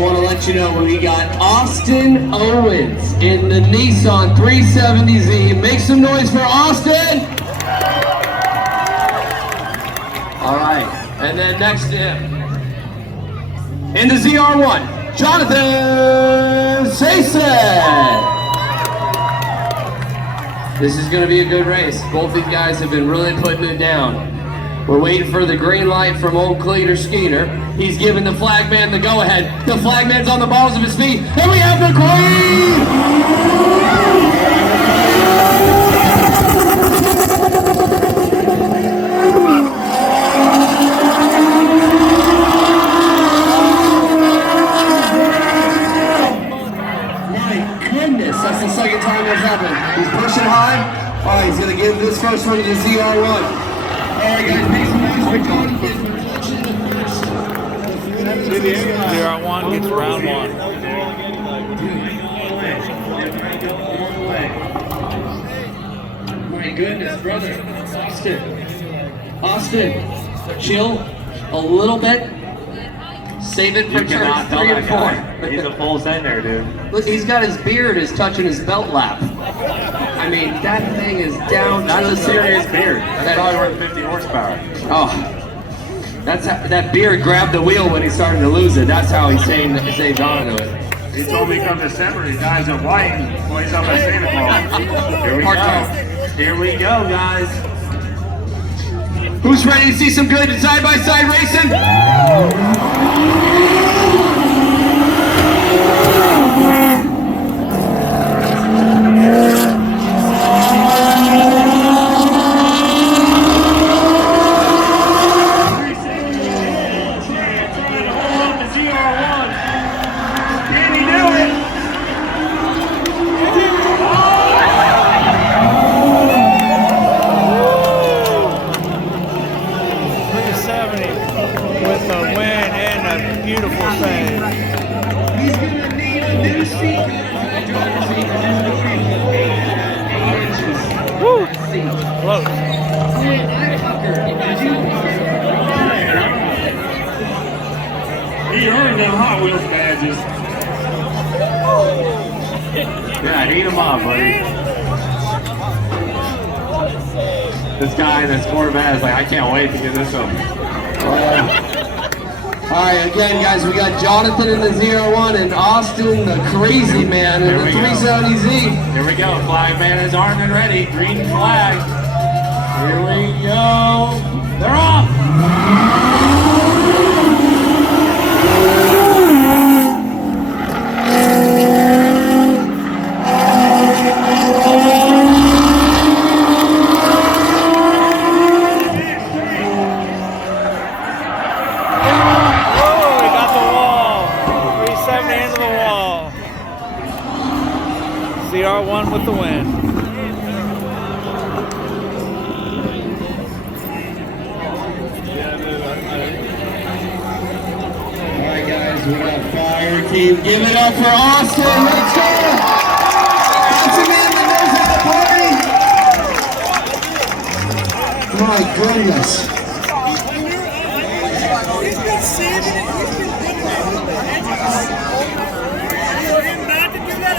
I want to let you know we got Austin Owens in the Nissan 370Z. Make some noise for Austin! All right, and then next to him, in the ZR1, Jonathan Sayson. This is going to be a good race. Both these guys have been really putting it down. We're waiting for the green light from old Cleater Skeeter. He's giving the flagman the go-ahead. The flagman's on the balls of his feet, and we have the queen! My goodness, that's the second time that's happened. He's pushing high. All right, he's going to give this first one to the ZR1. Alright guys, make some noise for Jonathan. ZR1 gets round one. My goodness, brother. Austin, chill a little bit. Save it for turn 3 and 4. He's a full sender, dude. Look, he's got his beard is touching his belt lap. I mean, that thing is down. That's a serious beard. That's probably worth 50 horsepower. Oh, that's how, that beard grabbed the wheel when he started to lose it. That's how he saved on to it. He told me come December, he dies of white and plays up at Santa Claus. Here we go. Here we go, guys. Who's ready to see some good side-by-side racing? With a win and a beautiful save. He's gonna need a new seat. Woo! Close. He earned them Hot Wheels badges. Yeah, eat them up, buddy. This guy in this Corvette is like, I can't wait to get this one. Alright, again guys, we got Jonathan in the ZR1 and Austin, the crazy man, in the 370Z. Here we go, flagman is armed and ready, green flag. Here we go. They're off! ZR1 with the win. Alright guys, we got fire team. Give it up for Austin. Let's go! That's a man that knows how to party. My goodness. He's been saving it. He's been good for him not to do that.